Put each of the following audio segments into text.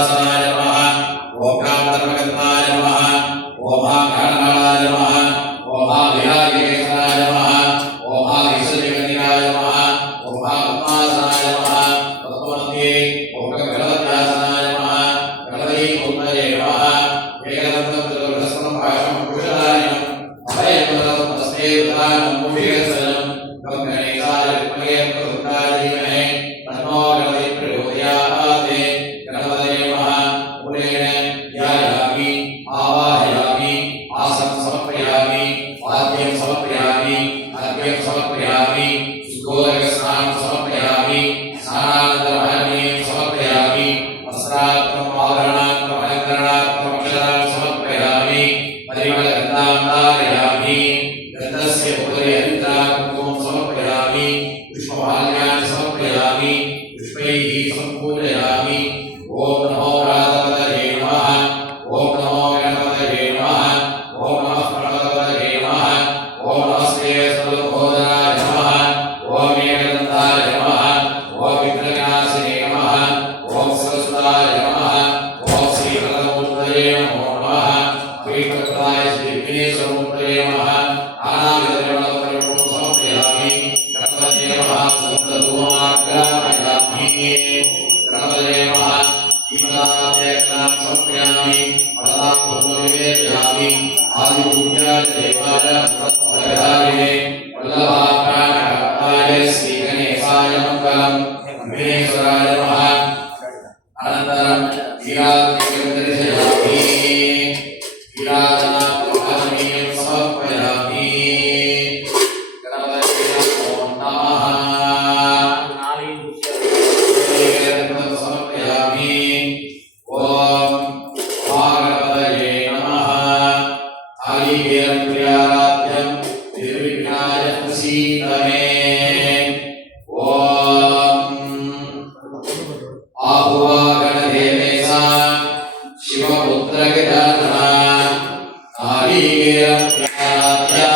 वीरासनाय नमः ओम कामधर्मकल्पाय नमः ओम महागणाय नमः ओम महाविरागेशाय नमः ओम महाविश्वजगन्नाय नमः ओम महापद्मासनाय नमः पद्ममध्ये ओम गणपत्यासनाय नमः गणपति मूर्तये नमः एकदन्तं चतुर्भुजं भाषं कुशलायनं अभयं तस्मै उदानं मुषिकसनं गणेशाय विद्महे वक्रतुण्डाय धीमहि तन्नो गणपतिः प्रचोदयात् गणपतये नमः मूलेन ध्यायामि आवाहयामि आसनं समर्पयामि वाद्यं समर्पयामि अर्घ्यं समर्पयामि सुगोदकस्नानं समर्पयामि स्नानानन्तरं समर्पयामि वस्त्रार्थम् आभरणार्थम् अलङ्करणार्थम् अक्षरान् समर्पयामि परिमलगन्धां धारयामि गन्धस्य उपरि हरिद्राकुङ्कुमं समर्पयामि पुष्पमाल्यानि समर्पयामि पुष्पैः सम्पूजयामि ओम नमो राधपतये नमः ओम नमो गणपतये नमः ओम नमः प्रणवपतये नमः ओम नमस्ते सर्वभूताय नमः ओम एकदन्ताय नमः ओम विघ्नविनाशिने नमः ओम सरस्वताय नमः ओम श्रीरथमूर्तये नमो नमः श्रीकृताय श्रीविघ्नेश्वरमूर्तये नमः आनाविधर्मणोत्तरं समर्पयामि गणपतये नमः सुन्दरधूमाग्रामयामि गणपतये नमः दीपदानम् समर्पयामि फलानां निवेदयामि आदिपूज्याय देवाय तत्त्वधारिणे वल्लभाप्राणकाय श्रीगणेशाय मङ्गलम् विघ्नेश्वराय नमः अनन्तरं वीरादित्यं दर्शयामि वीराजनात्मकर्मीं समर्पयामि गणपतये नमो नमः समर्पयामि ओम महागणपतये नमः आलिवेरं प्रियाराध्यं निर्विघ्नाय प्रसीदमे ओम आहुवागणदेवेशा शिवपुत्रगजानना आलिवेरं प्रियाराध्यं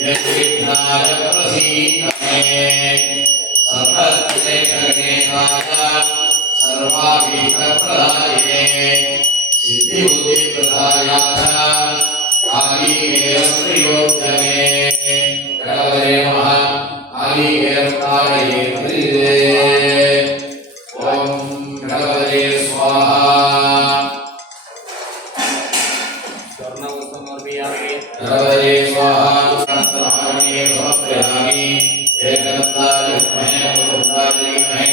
निर्विघ्नाय प्रसीदमे सर्वज्ञेशगणेशाय सर्वाभीष्टप्रदायिने सिद्धिबुद्धिप्रदायाय आलिवेरं प्रियोद्यमे गणपतये नमः आलिवेरं तारयेत्रे ओम गणपतये स्वाहा गणपतये स्वाहा गणपतये समर्पयामि एकदन्ताय विद्महे वक्रतुण्डाय धीमहि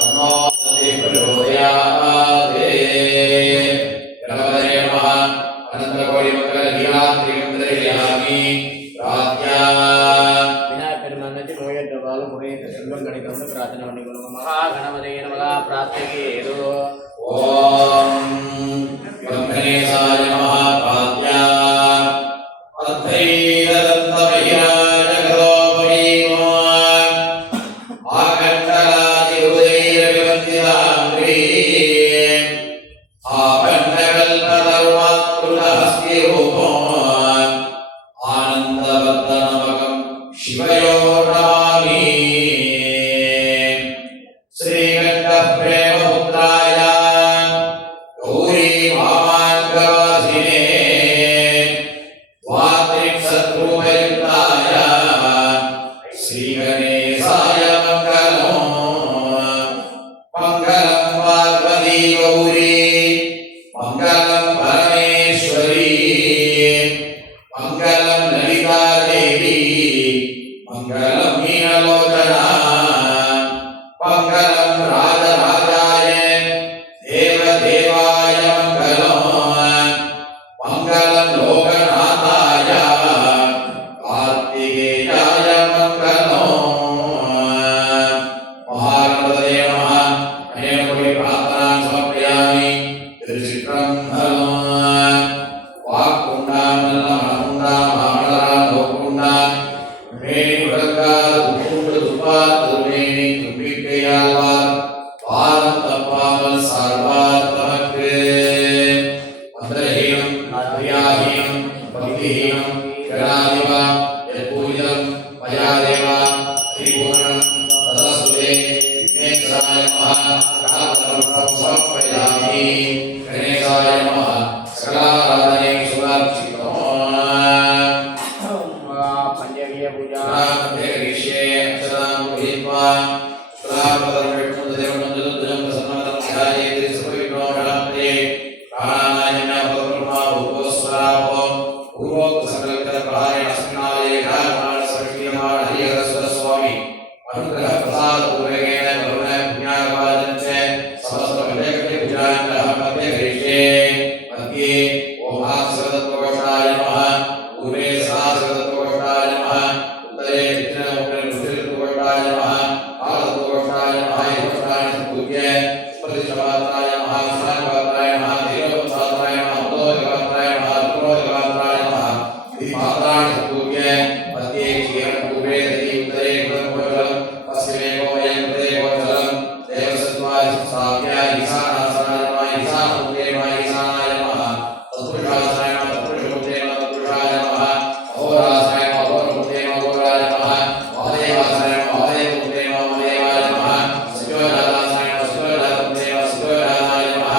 तन्नो प्रचोदयात् गणपतये नमः अनन्तकोटिमङ्गलहीनात्रिकं दर्शयामि प्रार्थया विनायकर्मन्नति नोयद्रवाल मुनेत सर्वं गणितं प्रार्थना वन्दिकुलं महागणपतये नमः प्रार्थयेतो ओम गणेशाय नमः प्रार्थया अद्वैतदन्तमहिराय जगदोपरीमो आकण्डलादिहृदयैरविवन्दिताम्री आकण्डकल्पतरुणात्कृतहस्तिरूपो आनन्दवर्धनमकं शिवयोर्नमामि श्रीकण्ठप्रेमपुत्राय गौरी मामाङ्गवासिने वात्रिक्षद्रूपयुक्ताय श्रीगणेशाय मङ्गलम् मङ्गलं पार्वती गौरी मङ्गलं परमेश्वरी मङ्गलं ललिता देवी मङ्गलं मीनलोचना मङ्गलं राजराजाय देवदेवाय मङ्गलम् मङ्गलं लोकनाथाय कार्तिकेयाय मङ्गलम् महागणपतये नमः अनेन कोटि प्रार्थनां समर्पयामि त्रिशिखरं वाक्कुण्डां नलमणकुण्डां महामलरां लोककुण्डां मेणिमुळङ्गार उप्पुण्डुतुप्पात् तुर्मेणि तुम्बिक्कैयाल्वार् पादं तप्पामल सर्वात्मके मन्त्रहीनं क्रियाहीनं भक्तिहीनं गणाधिप यत्पूजितं मया देव श्रीपूर्णं तदस्तुते विघ्नेश्वराय नमः समर्पयामि गणेशाय नमः सकलाराधने सुरार्चितम् पंचगीय पूजा करिष्ये अक्षरां गृहीत्वा शुक्लापदं विष्णुदेवं जलध्वजं प्रसन्नवदनं ध्यायेत् सर्वविघ्नोपशान्तये प्राणायामपदब्रह्मा भूतस्वरापो पूर्वोक्तसकलकल्पहारे अस्मिन्नालये सर्वकीयमाण हरिहरस्वरस्वामी अनुग्रह प्रसाद पूर्वकेण करुण पुण्याकवादं च समस्त विवेकते पूजान्तः मध्ये करिष्ये मध्ये ओम आत्सवदत्वकोशाय नमः पूर्वे सहस्रदत्वकोशाय नमः उत्तरे विष्णुदत्वकोशाय नमः आदत्वकोशाय नमः ईश्वराय पूज्य प्रतिशवात्राय नमः स्वाहाय नमः देवोत्सात्राय नमः उदोदगात्राय नमः दुरोदगात्राय नमः दीपात्राय पूज्य मध्ये क्षीरं पूर्वे दधि उत्तरे गुणकोशलं पश्चिमे गोमयं कृते गोचलं देवसत्त्वाय साव्या ईशानासनाय नमः ईशानपूर्वे नमः ईशानाय नमः तत्पुरुषाय नमः तत्पुरुषमूर्ते नमः तत्पुरुषाय नमः अहोरासाय नमः अहोरमूर्ते नमः अहोराय नमः महादेवासाय नमः महादेवमूर्ते नमः महादेवाय नमः शिवजातासाय नमः शिवजातमूर्ते नमः शिवजाताय नमः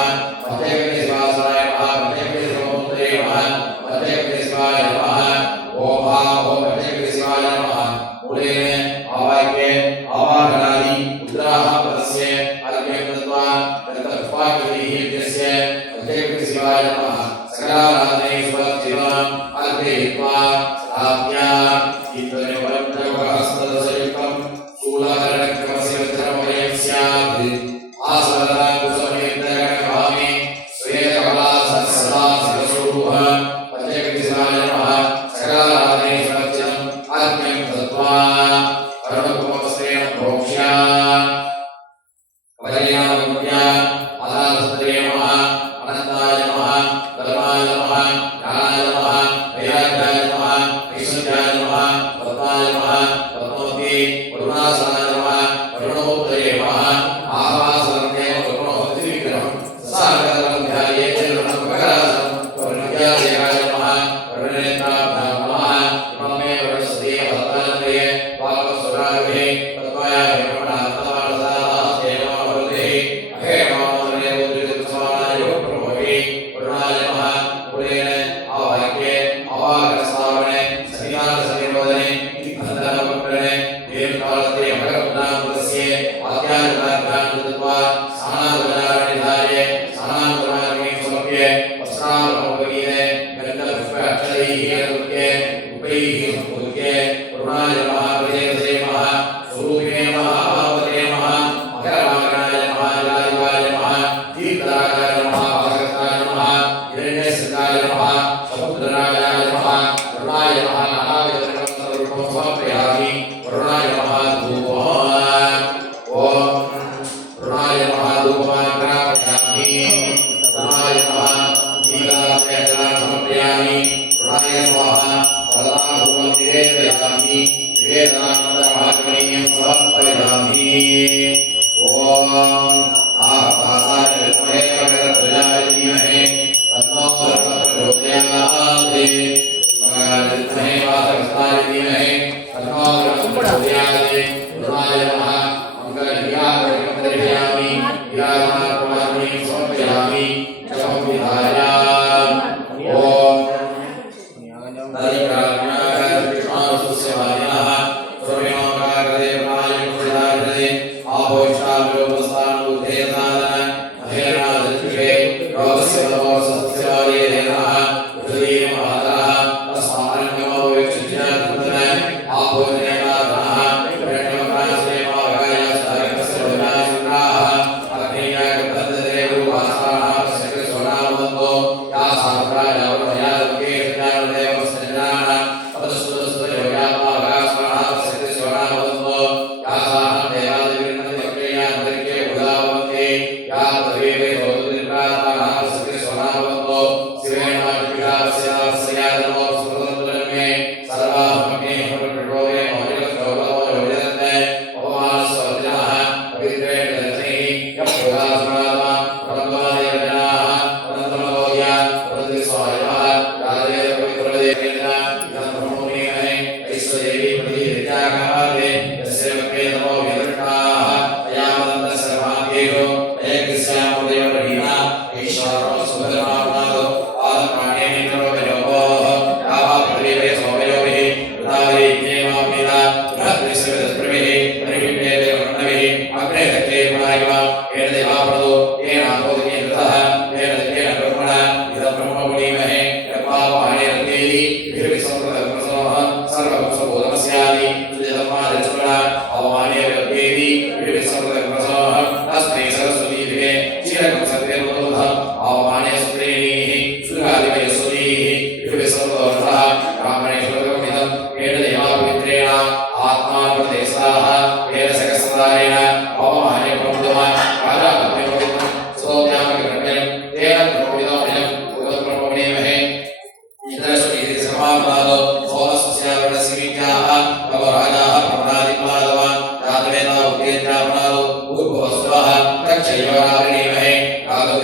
मध्यगणेशवासाय नमः मध्यगणेशमूर्ते नमः मध्यगणेशवाय नमः ओम मध्यगणेशवाय नमः मूलेन आवाह्य आवाहनादि मुद्राः पदस्य अर्घ्यं दत्त्वा तत्पुष्पाञ्जलिः यस्य मध्यगणेशवाय नमः सकलाराधने सुवर्जितम् अर्घयित्वा स्थाप्य इन्द्रनिवरन्तहस्तदशयुक्तं शूलकर्णक्रमस्य वज्रमयं स्यात् आसवराकुसमयन्तकभामि श्वेतकलासः शिवस्वरूपः मध्यगणेशवाय नमः सकलाराधने सुवर्जितम् अर्घ्यं दत्त्वा करुणकुमवस्त्रेण प्रोक्ष्य वदयाममुद्य अदालस्त्रे नमः अनन्ताय नमः धर्माय नमः ज्ञानाय नमः वैराग्याय नमः ऐश्वर्याय नमः पद्माय नमः पद्मवती करुणासनाय नमः करुणोत्तरे नमः आभासरण्येन करुणोत्तिविग्रहं सागरं ध्यायेत् करुणमकरासनं करुणविद्यादेहाय नमः करुणनेत्राभ्यां नमः इमं मे वरस्ते भद्रालये वाक्पसुरागृहे पद्माय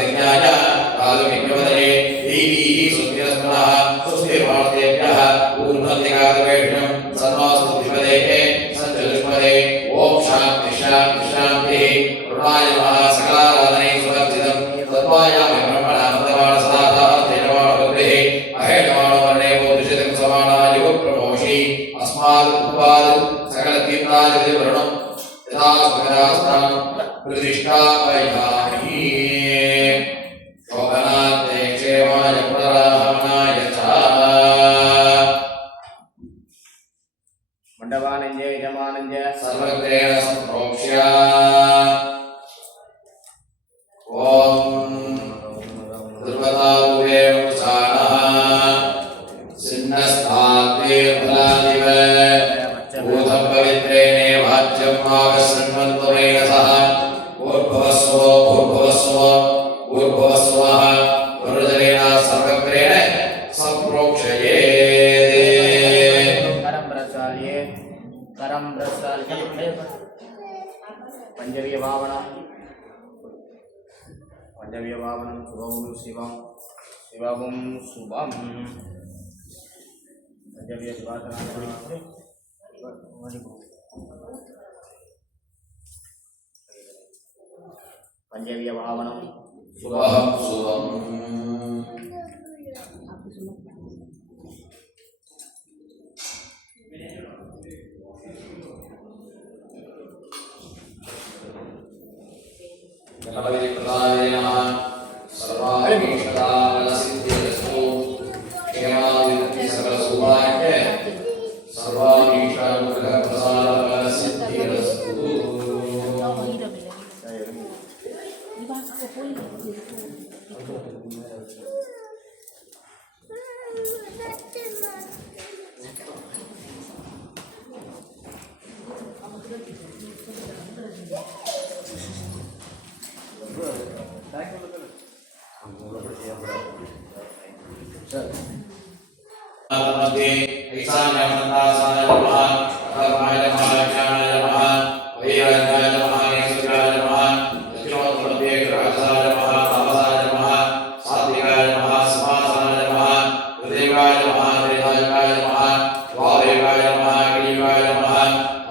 यज्ञाय कालमिन्वदने देवीः सुस्तिरस्तनः सुस्तिर्वार्तेभ्यः ऊर्ध्वदिगादिवेषणं सर्वास्तुतिपदेः सत्यलक्ष्मदे ॐ शान्ति शान्ति शान्तिः रुणाय नमः सकलाराधने सुवर्जितं तत्त्वायामि ब्रह्मणामृतवाणसदाधार्तेनवाणबुद्धिः अहेणवाणवर्णेवो दृश्यतं समानाय प्रमोषि अस्मादुत्पादु सकलतीर्थादिवरुणं यथा सुखदास्तां प्रतिष्ठापयामि शोभनार्थे क्षेमाय पुनरागमनाय च मंडपानंजय यजमानंजय सर्वग्रेण सम्प्रोक्ष्य ॐ दुर्वताभुवेव सानः सिन्नस्ताद्वेर्फलादिव भूतं पवित्रेणे वाच्यं वागसन्वन्त्वमेन सह भूर्भुवस्वः वरुणजनेन सर्वग्रेण सम्प्रोक्षयेत् करम प्रसाल्ये पंचवीय भावनम शुभम शिवम शिवम शुभम पंचवीय शिवासना पंचवीय भावनम शुभम शुभम गणपति प्रदाय नमः सर्वाभीष्टकामसिद्धिरस्तु क्षेमाभिवृद्धि सकलसौभाग्य सर्वाभीष्टानुग्रहप्रसादफलसिद्धिरस्तु नमस्ते ईशान्यमनन्दासाय नमः अथर्वाय नमः ज्ञानाय नमः वैराग्याय नमः केशवाय नमः दक्षिणोत्तरमध्ये ग्रहसाय नमः तापसाय नमः सात्विकाय नमः समासाय नमः हृदयकाय नमः हृदयाय नमः द्वारेकाय नमः गिरिकाय नमः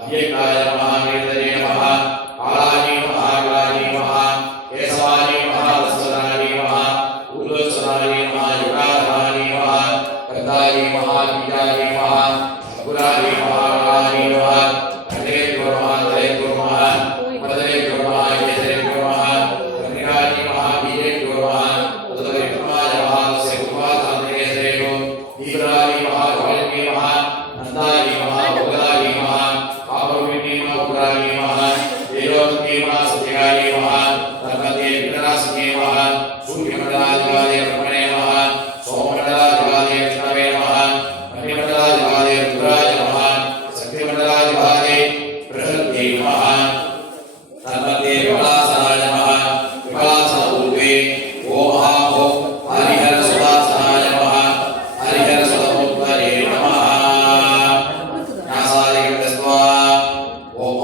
अव्यकाय नमः कीर्तने नमः कालाय नमः कालाय नमः केशवाय नमः दशवराय नमः ऊर्ध्वस्वराय नमः युगाधाय नमः कर्ताय नमः बीजाय नमः अकुलाय नमः कालाय नमः हरे नमः हरे नमः मदने नमः केसरे नमः कन्याय नमः बीजे नमः तदविक्रमाय नमः तस्य कुमाराय केसरे दीप्राय नमः भवने नमः नन्दाय नमः भोगाय नमः पापविने नमः उग्राय नमः देवोत्ते नमः सत्याय नमः तन्मते विनाशने नमः सूर्यमण्डलाधिपते ब्रह्मणे नमः सोममण्डलाधिपते विष्णवे नमः मणिमण्डलाधिपते रुद्राय नमः शक्तिमण्डलाधिपते बृहस्पतये नमः तन्मते विलासाय नमः विलासऊर्ध्वे ओम महाभो हरिहरसुदासाय नमः हरिहरसुदमुत्तरे नमः न्यासाय कृतस्त्वा ओम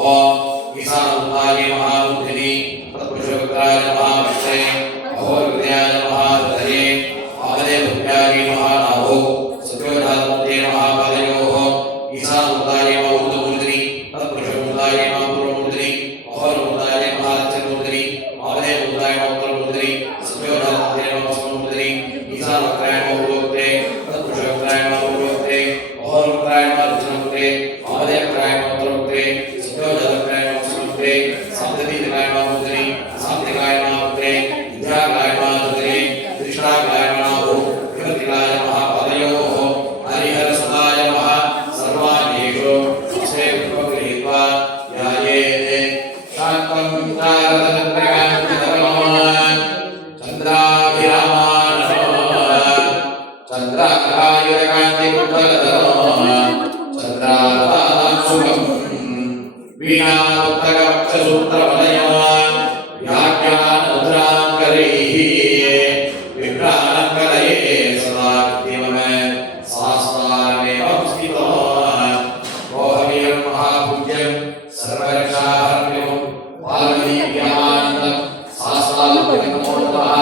ईशानोत्ताय नमः बुद्धिनि तत्पुरुषपुत्राय नमः विष्णे अहोहृदयाय नमः हृदये आमदेभ्याय नमः नाभो सत्योजातमुत्ते नमः पादयोः ईशानोत्ताय नमः ऊर्ध्वमूर्ध्नि तत्पुरुषपुत्राय नमः पूर्वमूर्ध्नि अहोहृदयाय नमः दक्षिणमूर्ध्नि आमदेभ्याय नमः उत्तरमूर्ध्नि सत्योजातमुत्ते नमः पश्चिममूर्ध्नि ईशानोत्ताय नमः पूर्वोक्ते तत्पुरुषपुत्राय नमः पूर्वोक्ते अहोहृदयाय नमः दक्षिणमूर्ध्नि आमदेभ्याय नमः उत्तरमूर्ध्नि सत्योजातमुत्ते नमः पश्चिममूर्ध्नि साप्ततीर्थाय नमः मूर्ध्नि सात्विकाय नमः मूर्ध्नि विद्याकाय नमः मूर्ध्नि त्रिषणाकाय नमः विभूतिकाय नमः पादयोः हरिहरसुदाय नमः सर्वाणीषु स्वस्ते विभवगृहीत्वा ध्यायेत् शान्तं तारतन्त्रकान्तितमः चन्द्राभिरामान् चन्द्राग्रहायुधकान्तिकुण्डलधरोः चन्द्रावतारं सुखम् वीणामुक्तकवक्षसूत्रवलयान् व्याख्यानमुद्राङ्करैः विभ्राणङ्करये सदा कृत्रिमः शास्त्रामेव स्थितो मोहनीयं महापूज्यं सर्वरक्षाहर्म्यं वाल्मीकियानन्दं शास्त्रालुकं नमो नमः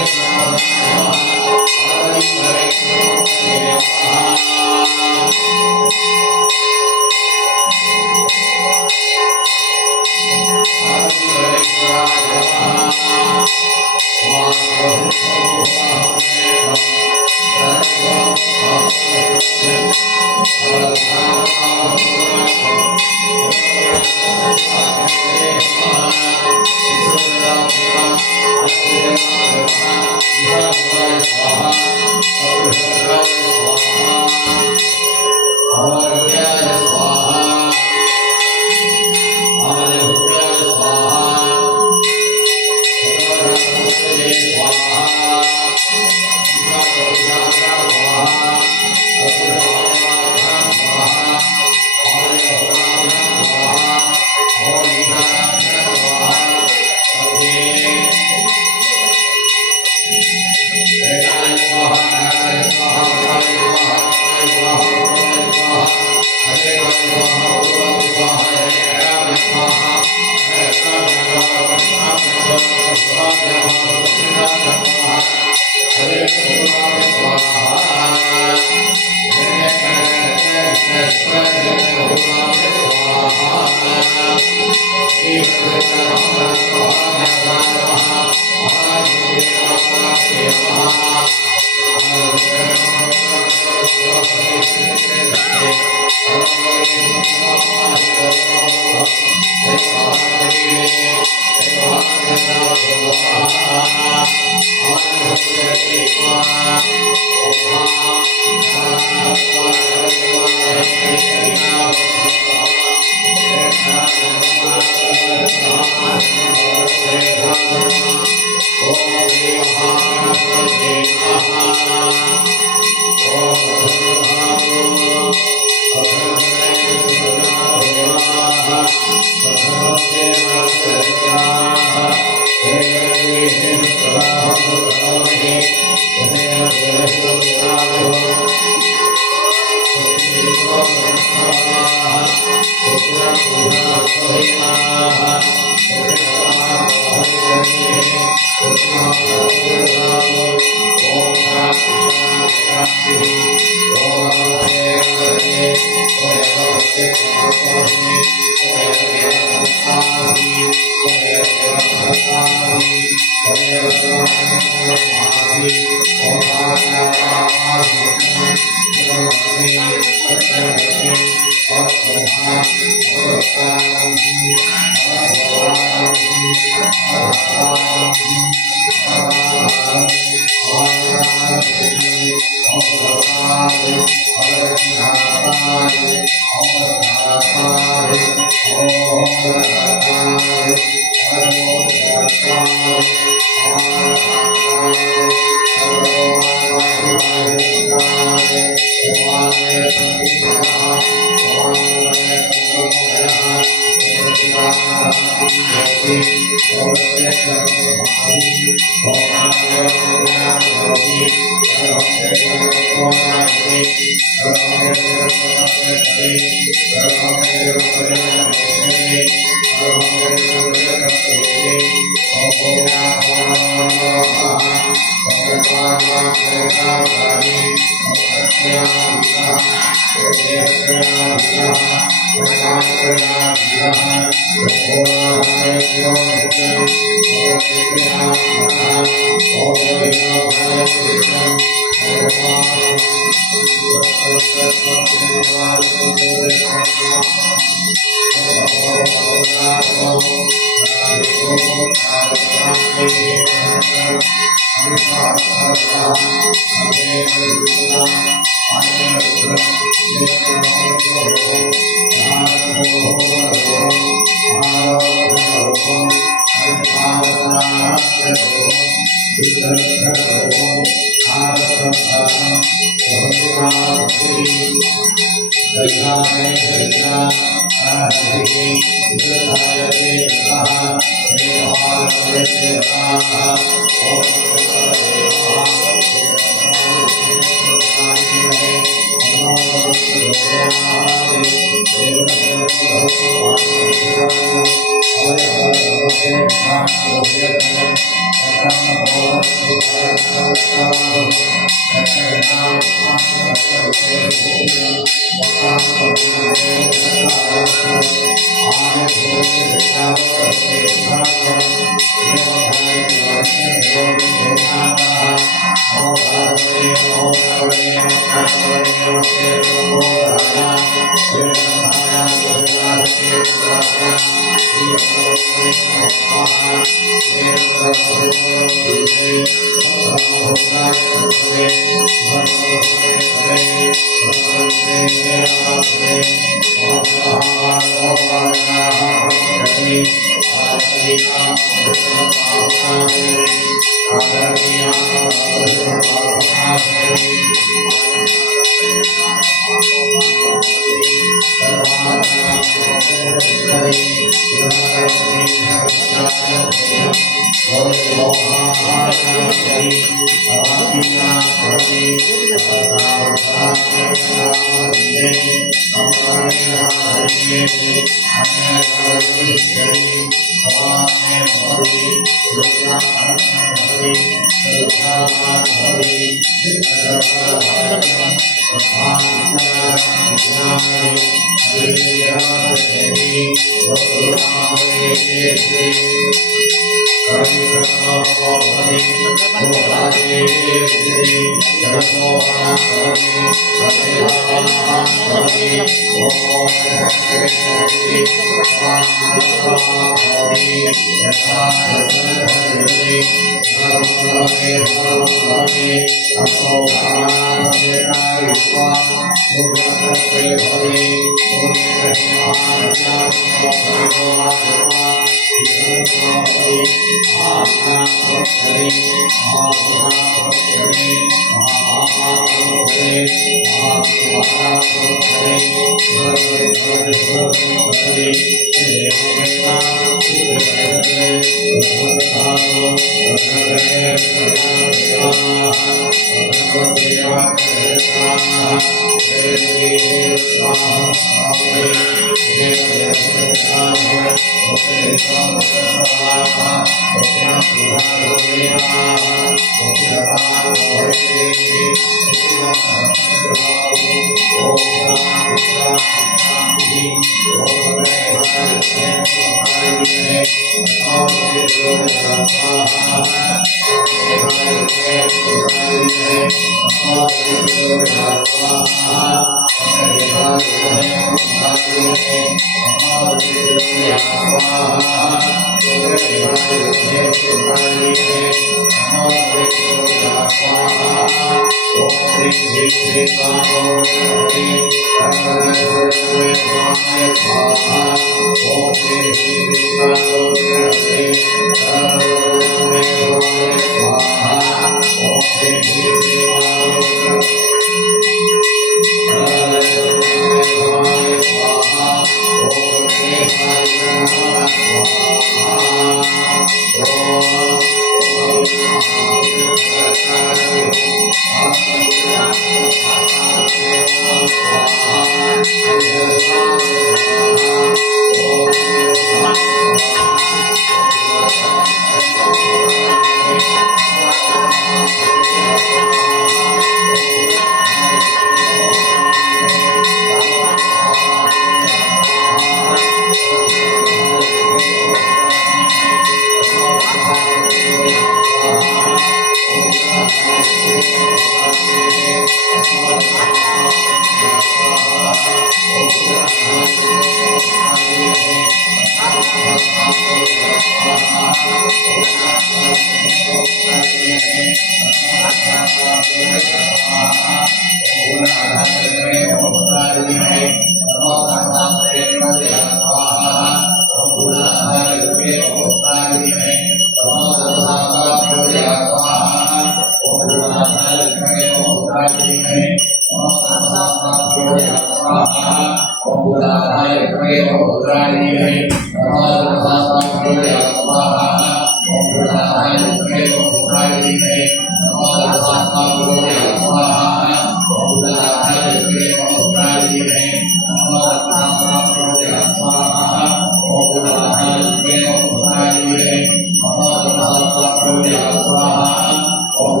Om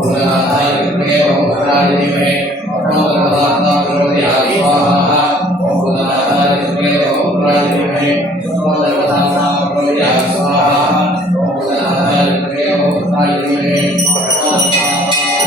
भूतनाथाय विद्महे बहुपुत्राय धीमहि तन्नो तन्नः प्रचोदयात् स्वाहा ओम भूतनाथाय विद्महे बहुपुत्राय धीमहि तन्नो तन्नः प्रचोदयात् स्वाहा ओम भूतनाथाय विद्महे बहुपुत्राय धीमहि तन्नो तन्नः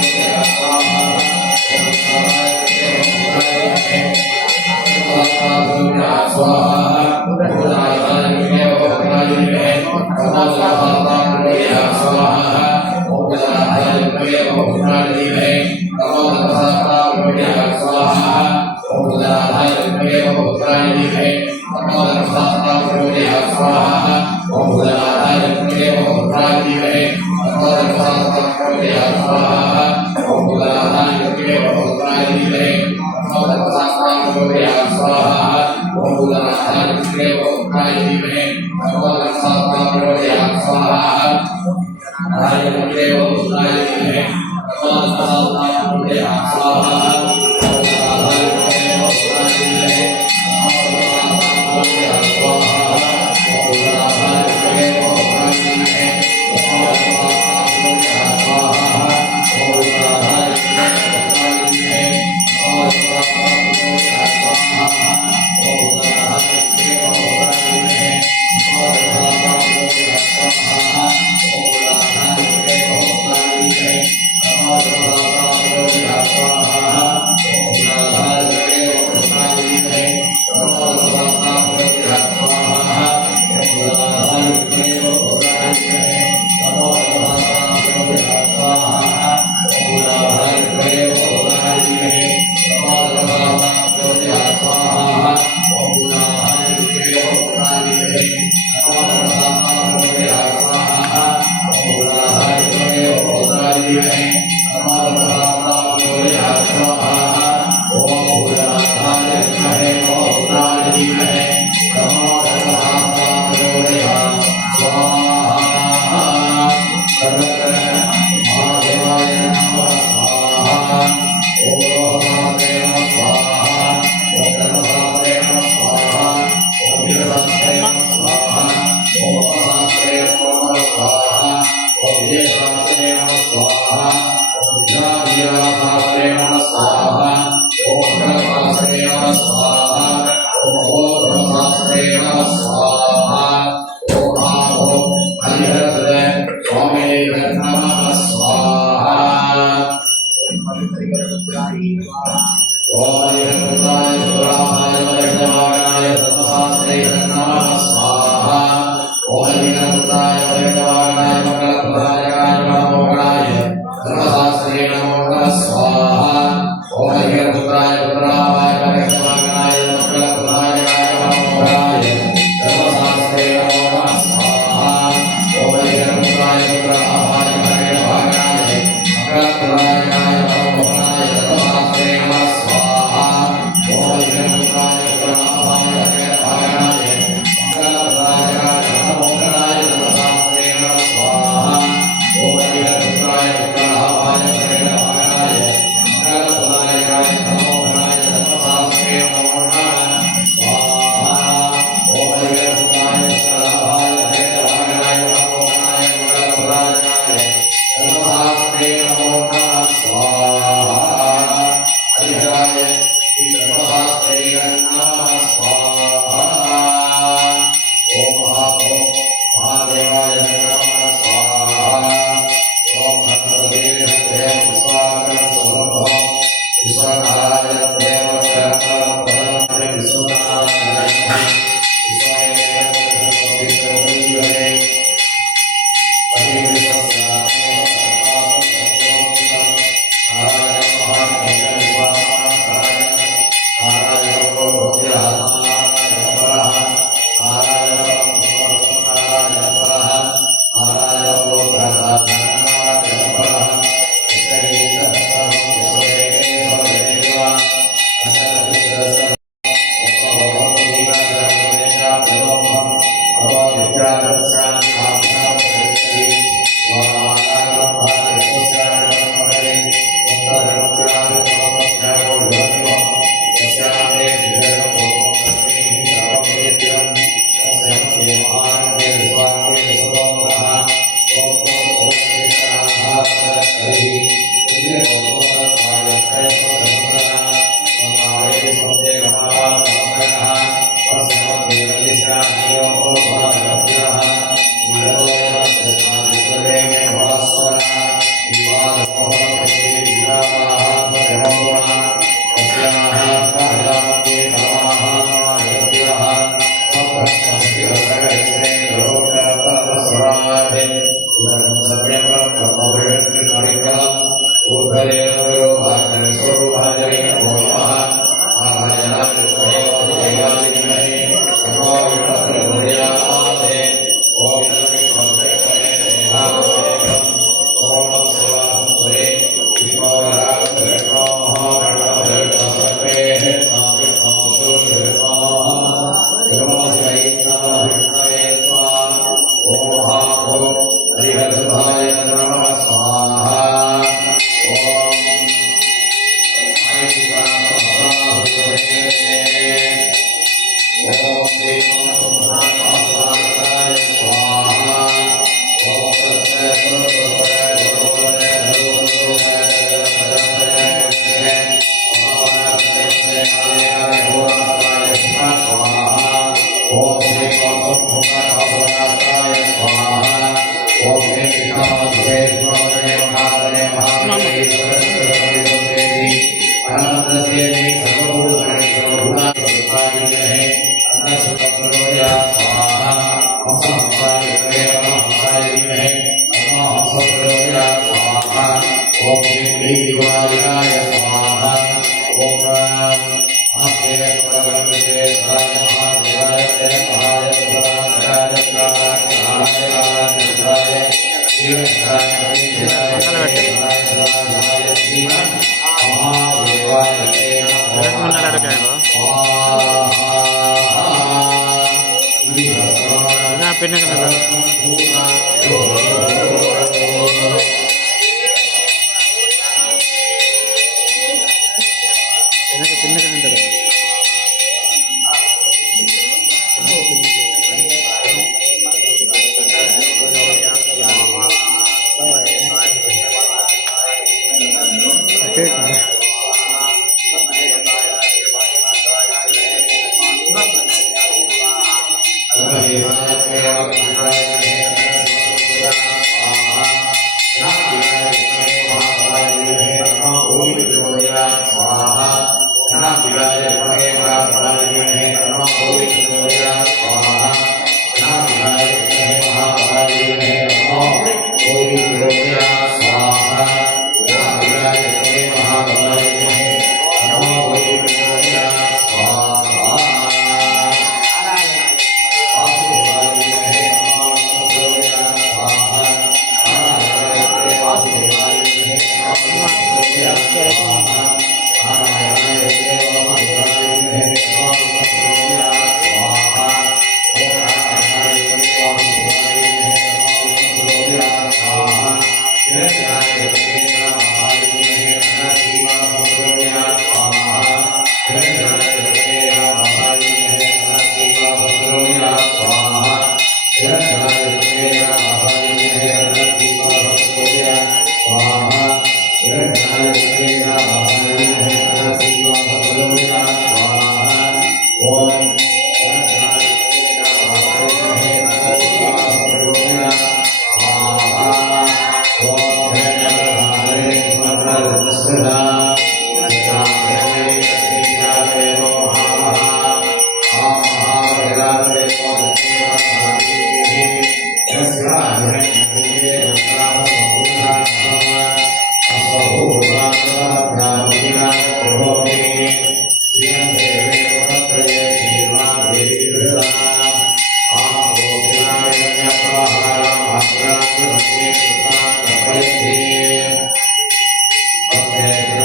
Okay.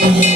Thank you.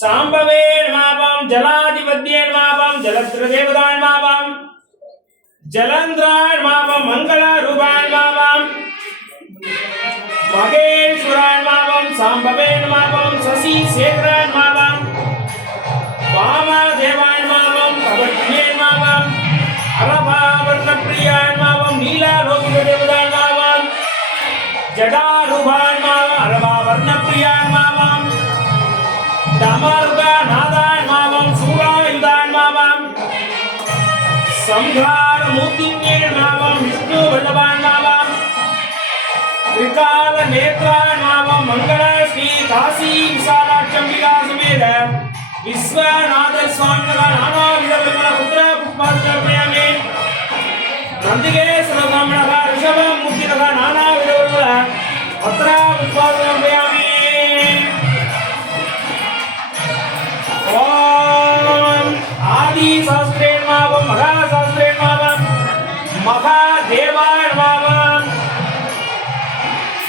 सांबवे नमापं जलाधिपत्ये नमापं जलत्रदेवताय नमापं जलंध्राय नमापं मंगलरूपाय नमापं महेश्वराय नमापं सांबवे नमापं शशि शेखराय नमापं वामदेवाय नमापं कवट्ये नमापं अरभावर्णप्रियाय नमापं नीलालोकितदेवताय नमापं जटारूपाय नमापं अरभावर्णप्रियाय नमापं डमरुका नादाय नमापं शूलायुधाय नमापं संहार मूर्तिन्ये नमापं विष्णुवल्लभाय नमापं त्रिकाल नेत्राय नमापं मंगल श्री काशी विशालाक्षंबिका समेत विश्वनाथ स्वामी नानाविध विमल पुत्र पुष्पार्पयामि नंदिकेश्वर ब्राह्मणः ऋषभ मूर्तिनः नानाविध विमल पत्र पुष्पार्पयामि ओम आदि शास्त्रे नमापं महाशास्त्रे नमापं महादेवाय नमापं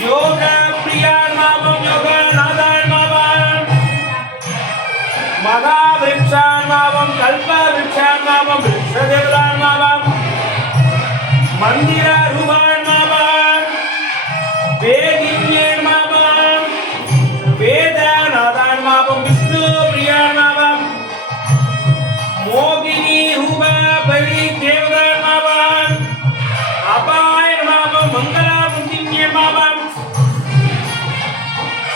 योग प्रियाय नमापं योगनाथाय नमापं महावृक्षाय नमापं कल्पवृक्षाय नमापं वृक्षदेवताय नमापं मंदिररूपाय नमापं वेदिन्ये नमापं वेदनाथाय नमापं विष्णुप्रियाय नमापं मोगिनी रूपा परिदेवताय नमापं अपाय नमापं मंगलमूर्तिन्ये नमापं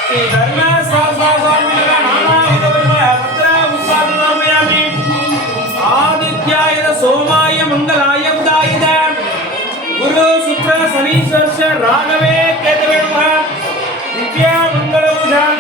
श्री धर्मशास्त्रास्वामिनः नानाविध पत्र पुष्पार्पयामि आदित्याय सोमाय मंगलाय बुधाय गुरु शुक्र शनीश्वर राघवे केतवे नमः नित्य मंगल बुधाय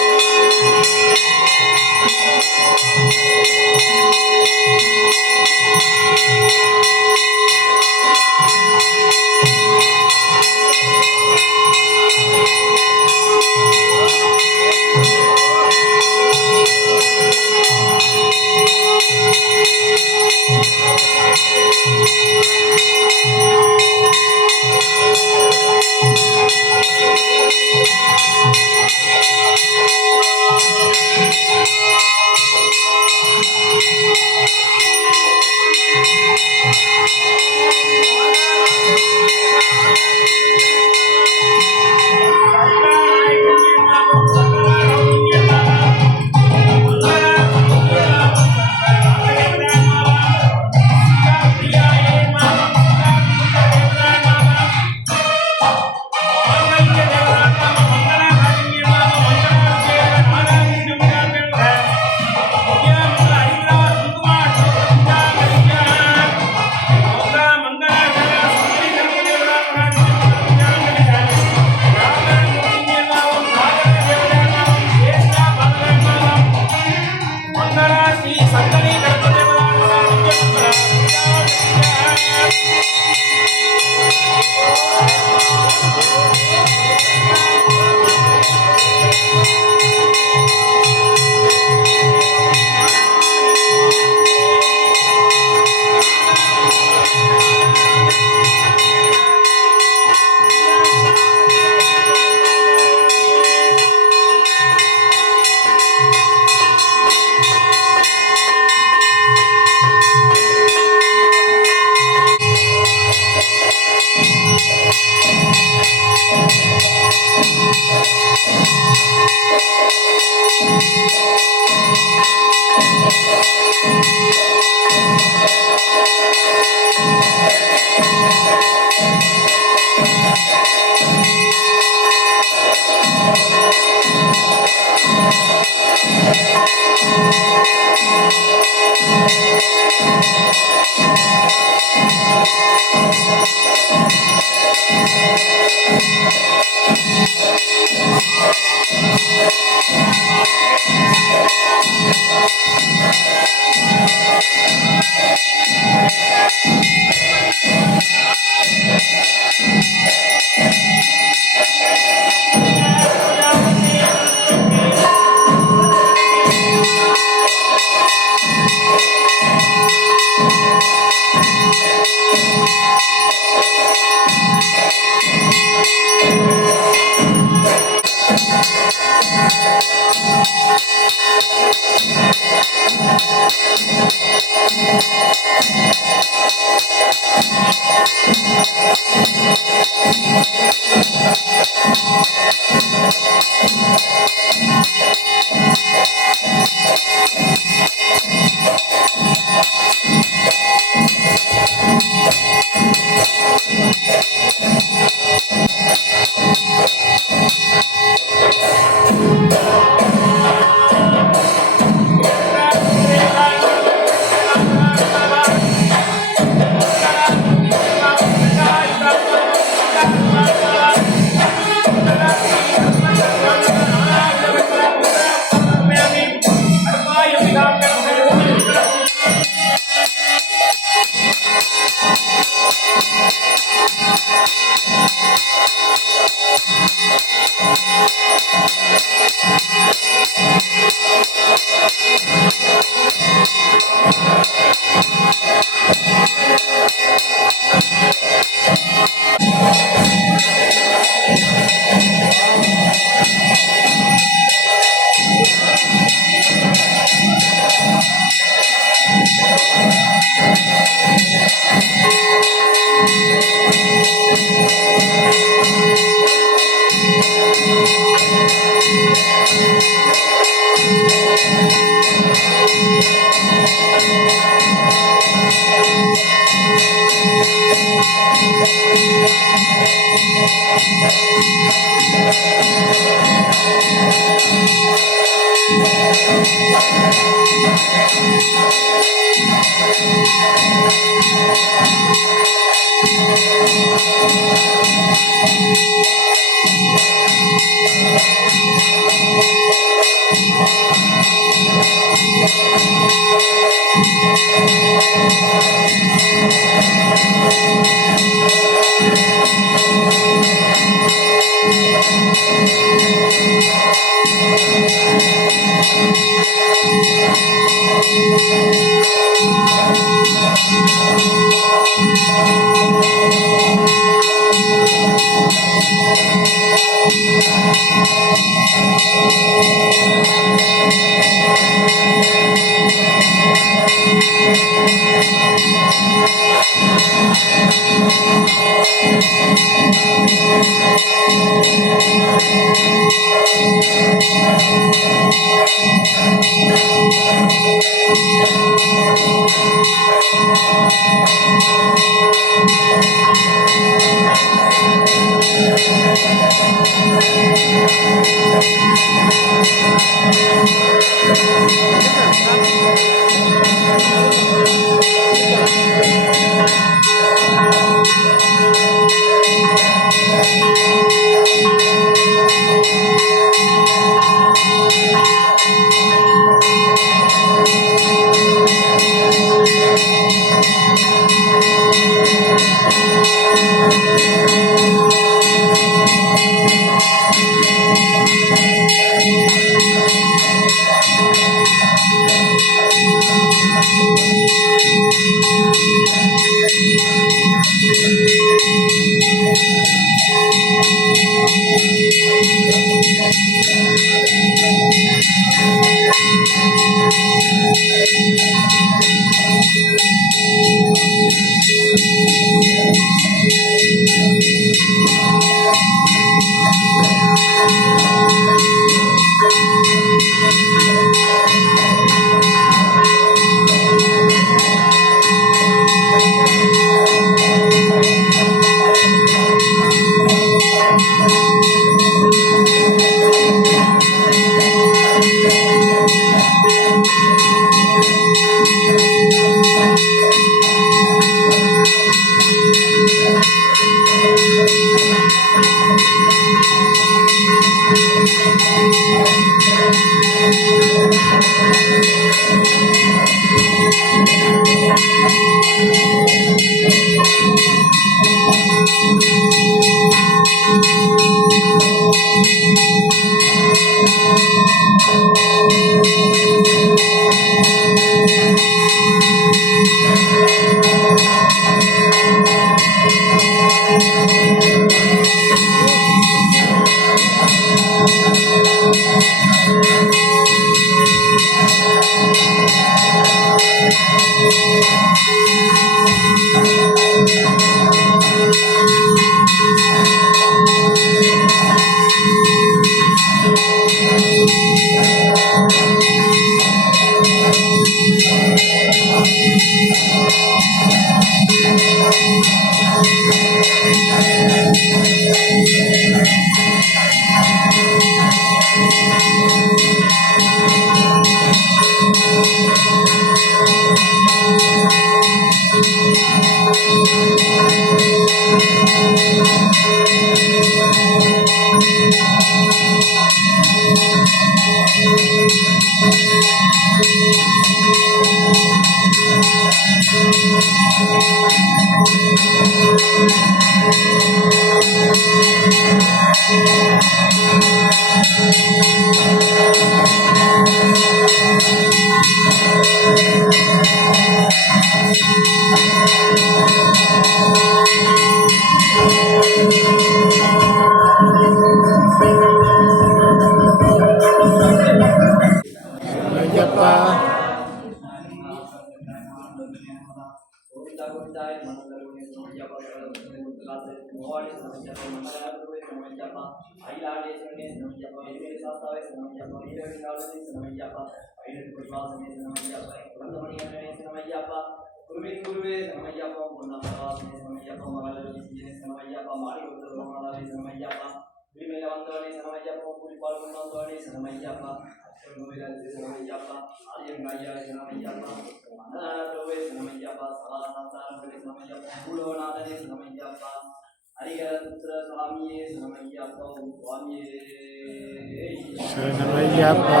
சரணமையப்பா.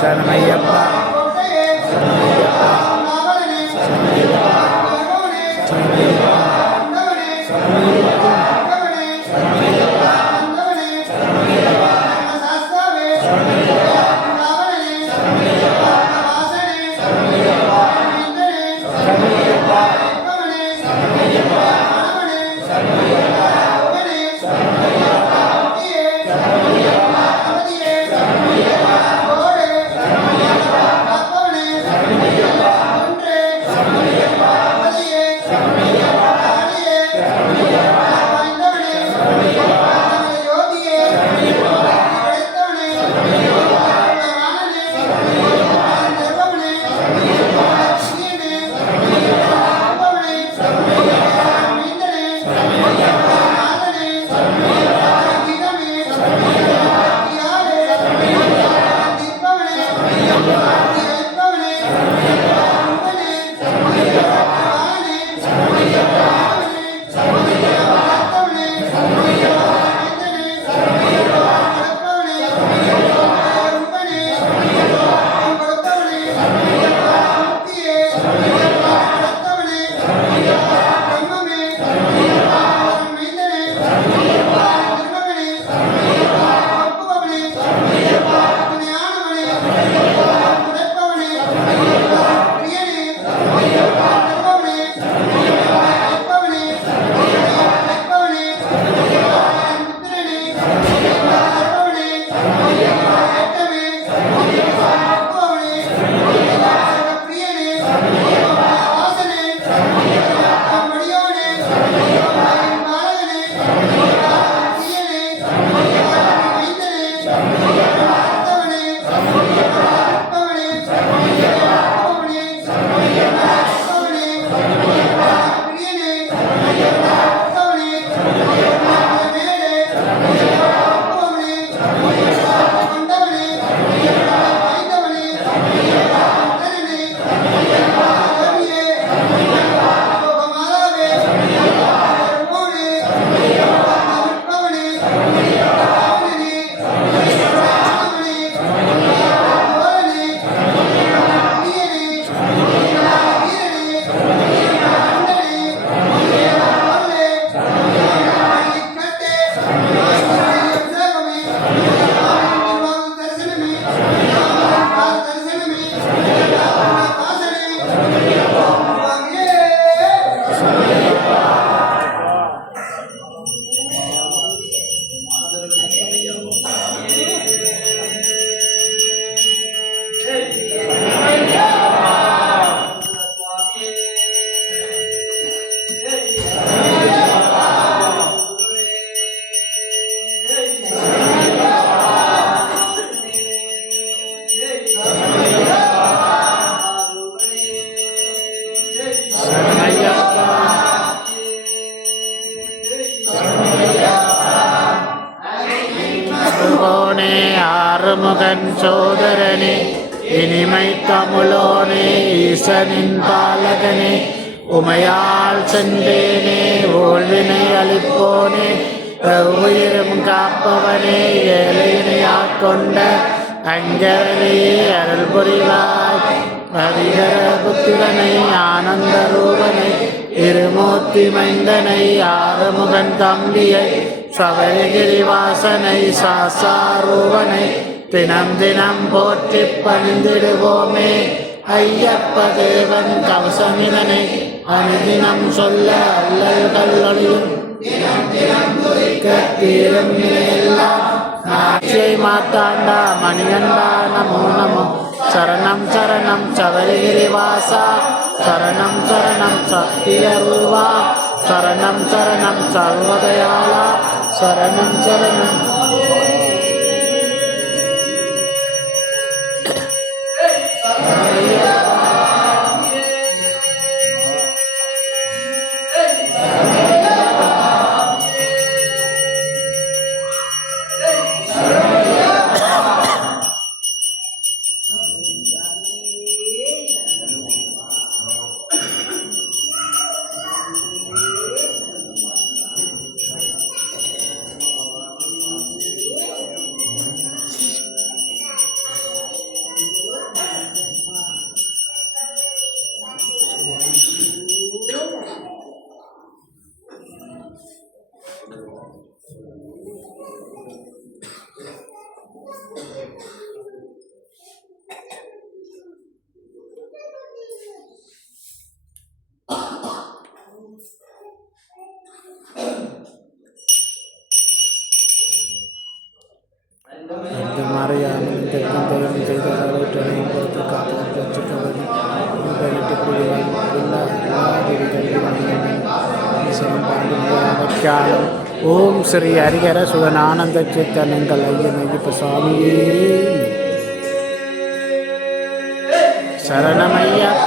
சரணமையப்பா. ஆறுமுகன் சோதரனே, இனிமை தமிழோனே, ஈசனின் பாலகனே, உமையால் சென்றேனே, ஓழ்வினை அளிப்போனே, உயிரும் காப்பவனே, ஏழையினையாக் கொண்ட அங்கரனே, அருள் புரிவாய் ஹரிஹர புத்திரனை ஆனந்த ரூபனை இருமூர்த்தி மைந்தனை ஆறுமுகன் தம்பியை சபரிகிரிவாசனை சாசாரூபனை தினம் தினம் போற்றி பணிந்திடுவோமே. ஐயப்ப தேவன் கவசமிதனை அனுதினம் சொல்ல அல்லல்கள் ஒளியும் தீரும் எல்லாம் நாட்சியை மாத்தாண்டா மணிகண்டா நமோ நமோ. சரணம் சரணம் சபரிகிரிவாசா சரணம் சரணம் சக்தியருவா சரணம் சரணம் சர்வதயாளா சரணம் சரணம். ஓம் ஸ்ரீ ஹரிஹர சுகனானந்த சித்தனங்கள் ஐயன் ஐயப்ப சுவாமியே சரணமையப்பா.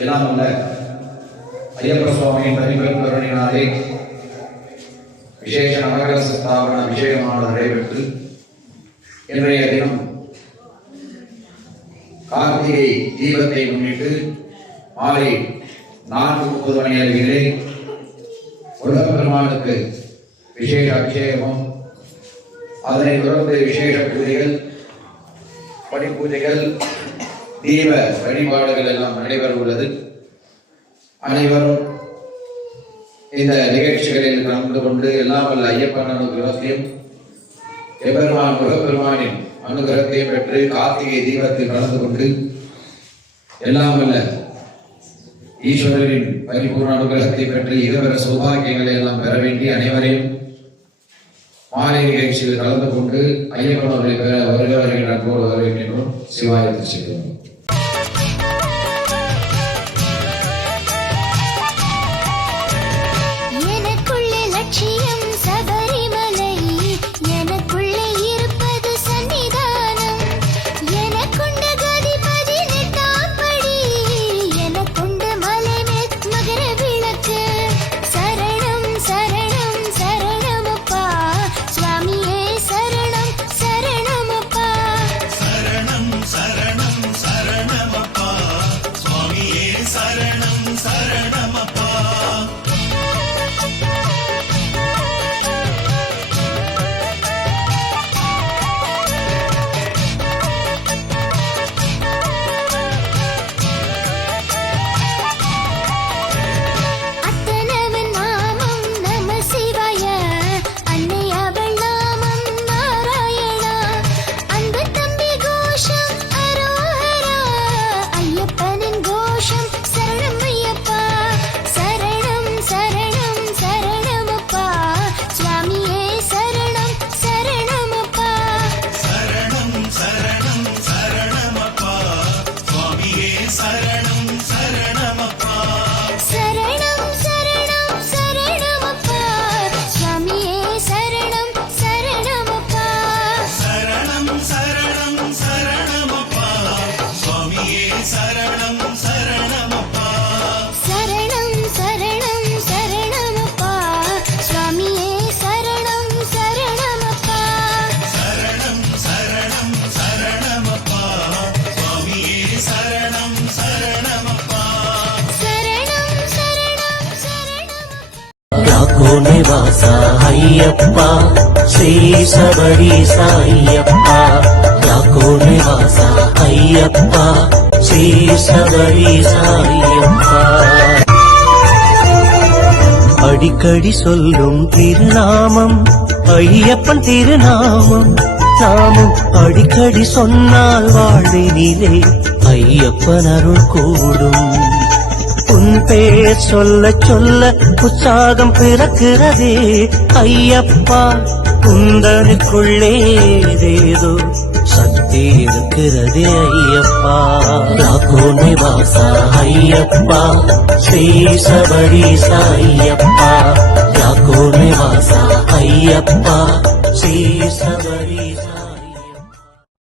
எல்லாம் அல்ல ஐயப்ப சுவாமியின் தனிப்பெரும் கருணையினாலே விசேஷ நவகிரக ஸ்தாபன அபிஷேகமானது நடைபெற்று இன்றைய தினம் கார்த்திகை தீபத்தை முன்னிட்டு மாலை 4:30 மணி அளவிலே முருகப்பெருமானுக்கு விசேஷ அபிஷேகமும் அதனைத் தொடர்ந்து விசேஷ பூஜைகள் படிப்பூஜைகள் தீப வழிபாடுகள் எல்லாம் நடைபெற உள்ளது. அனைவரும் இந்த நிகழ்ச்சிகளில் கலந்து கொண்டு எல்லாம் வல்ல ஐயப்பன் அனுகிரகத்தையும் எபெருமான் முருகப்பெருமானின் அனுகிரகத்தையும் பெற்று கார்த்திகை தீபத்தில் கலந்து கொண்டு எல்லாம் வல்ல ஈஸ்வரரின் பரிபூர்ண அனுகிரகத்தை பெற்று இருவர சௌபாகியங்களை எல்லாம் பெற வேண்டி அனைவரையும் மாலை நிகழ்ச்சியில் கலந்து கொண்டு ஐயப்பன் அவர்களை பெற வருகிறவர்கள் நட்போடு வரவேற்கின்றோம். சிவாய திருச்சிற்றம்பலம். எனக்குள்ளே இருப்பது சன்னிதானம் எனக்குண்ட வாசா ஐயப்பா ஸ்ரீ சபரீசா ஐயப்பா யாக்கோல் வாசா ஐயப்பா ஸ்ரீ சபரீசா ஐயப்பா அடிக்கடி சொல்லும் திருநாமம் ஐயப்பன் திருநாமம் நாமும் அடிக்கடி சொன்னால் வாழ்வினிலே ஐயப்பன் அருள் கூடும் உன் பேர் சொல்ல சொல்ல உற்சாகம் பிறக்கிறதே ஐயப்பா குந்தனுக்குள்ளே ஏதேதோ சக்தி இருக்கிறதே ஐயப்பா யாக்கோல் வாசா ஐயப்பா ஸ்ரீ சபரீசா ஐயப்பா யாக்கோல் வாசா ஐயப்பா ஸ்ரீ சபரீசா